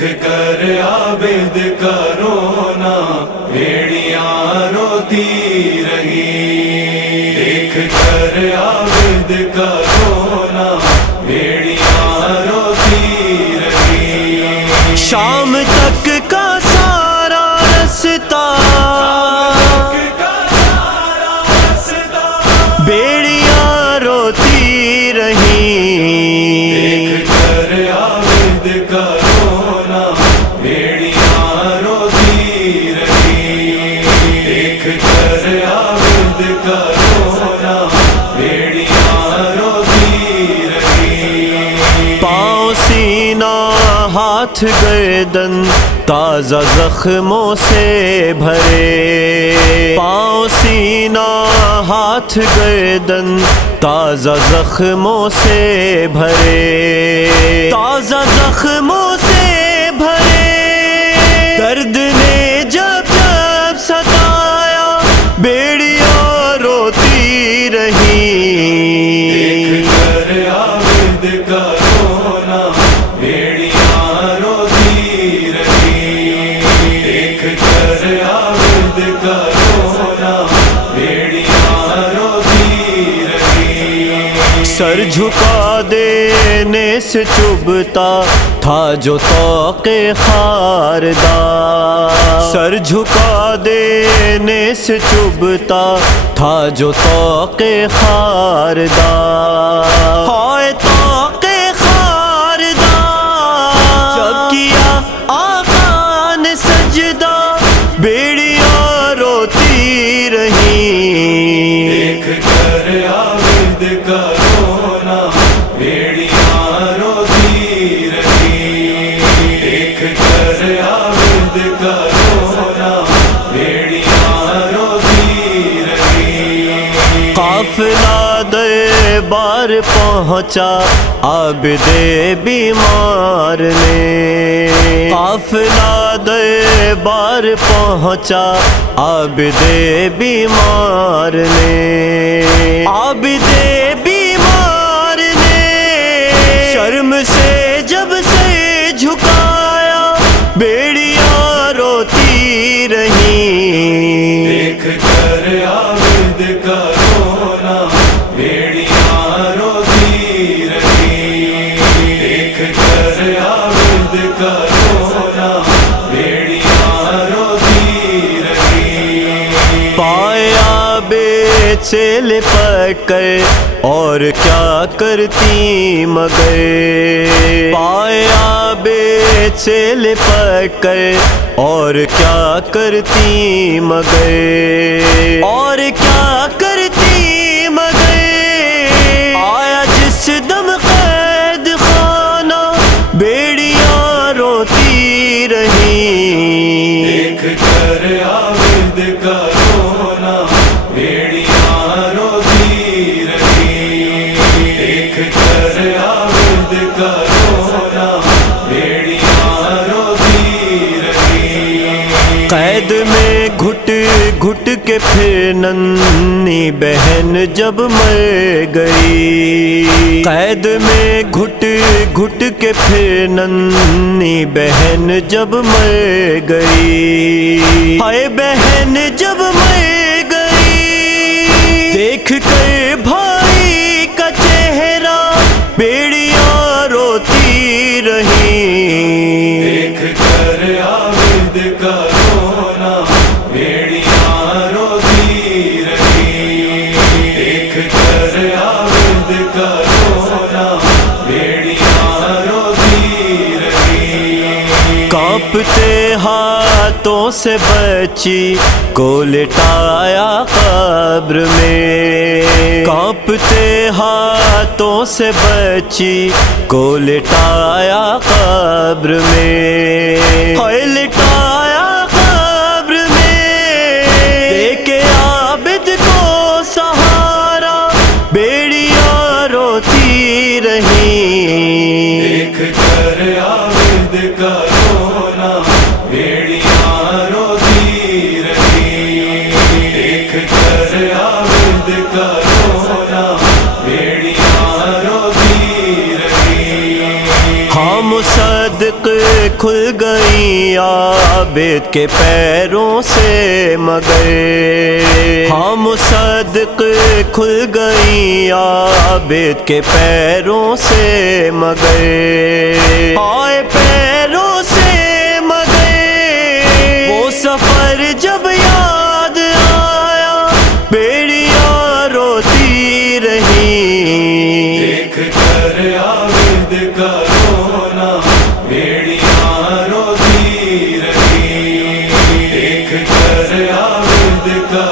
دیکھ کر عابد کا رونا بھیڑیاں روتی رہی، دیکھ کر عابد کا رونا بھیڑیاں روتی رہی۔ شام تک کا سارا رستہ بیڑیاں روتی رہیں، دیکھ کر عابد کا رونا بھیڑیاں روتی رہی، دیکھ کر عابد کا رونا بھیڑیاں روتی رہی۔ پاؤں سینہ ہاتھ گردن تازہ زخموں سے بھرے، پاؤں سینہ ہاتھ گردن تازہ زخموں سے بھرے، تازہ زخموں سے بھرے، درد نے جب جب ستایا بیڑیاں روتی رہیں، دیکھ کر عابد کا رونا بھیڑیاں روتی رہی، دیکھ کر عابد کا رونا بھیڑیاں روتی رہی۔ سر جھکا دینے سے چبھتا تھا جو طوق خاردہ، سر جھکا دینے سے چبھتا تھا جو طوق خاردہ، ہائے طوق خاردہ، جب کیا آقا نے سجدہ بیڑیاں روتی رہیں، دیکھ کر عابد کا رونا بھیڑیاں روتی رہی، دیکھ کر عابد کا رونا بھیڑیاں روتی رہی۔ قافلہ دربار پہنچا عابد بیمار نے، قافلہ دربار پہنچا عابد بیمار نے، عابد بیمار نے شرم سے جب سے جھکایا بیڑیاں روتی رہیں، دیکھ کر عابد کا رونا بھیڑیاں روتی رہی، دیکھ کر عابد کا رونا بھیڑیاں روتی رہی۔ پایا بے سے لپٹ کر اور کیا کرتی مگر، پایا بے سے لپٹ کر اور کیا کرتی مگر، اور کیا کرتی مگر، آیا جس دم قید خانہ بیڑیاں روتی رہیں، دیکھ کر عابد کا رونا بھیڑیاں روتی رہی، دیکھ کر عابد کا رونا بھیڑیاں روتی رہی۔ قید میں گھٹ گھٹ کے پھر ننھی بہن جب مر گئی، قید میں گھٹ گھٹ کے پھر ننھی بہن جب مر گئی، ہائے بہن جب مر گئی، دیکھ کر بھائی کا چہرہ بیڑیاں روتی رہیں، دیکھ کر عابد کا رونا بھیڑیاں روتی رہی، دیکھ کر عابد کا رونا بھیڑیاں روتی رہی۔ کانپتے ہاتھوں سے بچی کو لٹایا قبر میں، کانپتے ہاتھوں سے بچی کو لٹایا قبر میں، ہائے لٹایا قبر میں، دے کے عابد کو سہارا بیڑیاں روتی رہیں، دیکھ کر عابد کا رونا بھیڑیاں روتی رہی، دیکھ کر عابد کا رونا بھیڑیاں روتی رہی۔ ہاں مصدق صادق کھل گئی عابد کے پیروں سے مگر، ہاں مصدق کھل گئی عابد کے پیروں سے مگر، آئے پیروں سے مگر، وہ سفر جب یاد آیا بیڑیاں روتی رہی، دیکھ کر عابد کا رونا بیڑیاں روتی رہی، دیکھ کر عابد کا